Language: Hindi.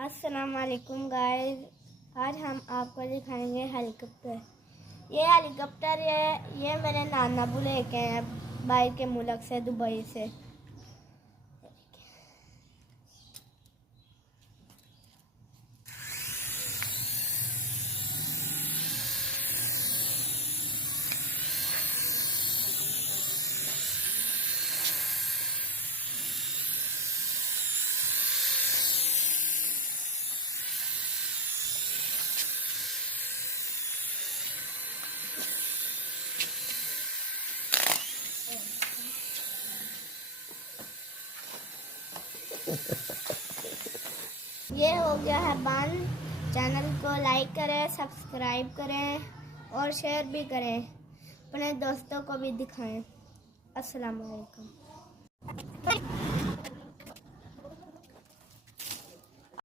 अस्सलाम वालेकुम गाइस। आज हम आपको दिखाएंगे हेलीकॉप्टर। ये हेलीकॉप्टर ये मेरे नाना अब्बू लेके हैं बाहर के मुल्क से, दुबई से। ये हो गया है बंद। चैनल को लाइक करें, सब्सक्राइब करें और शेयर भी करें, अपने दोस्तों को भी दिखाएं। अस्सलाम वालेकुम।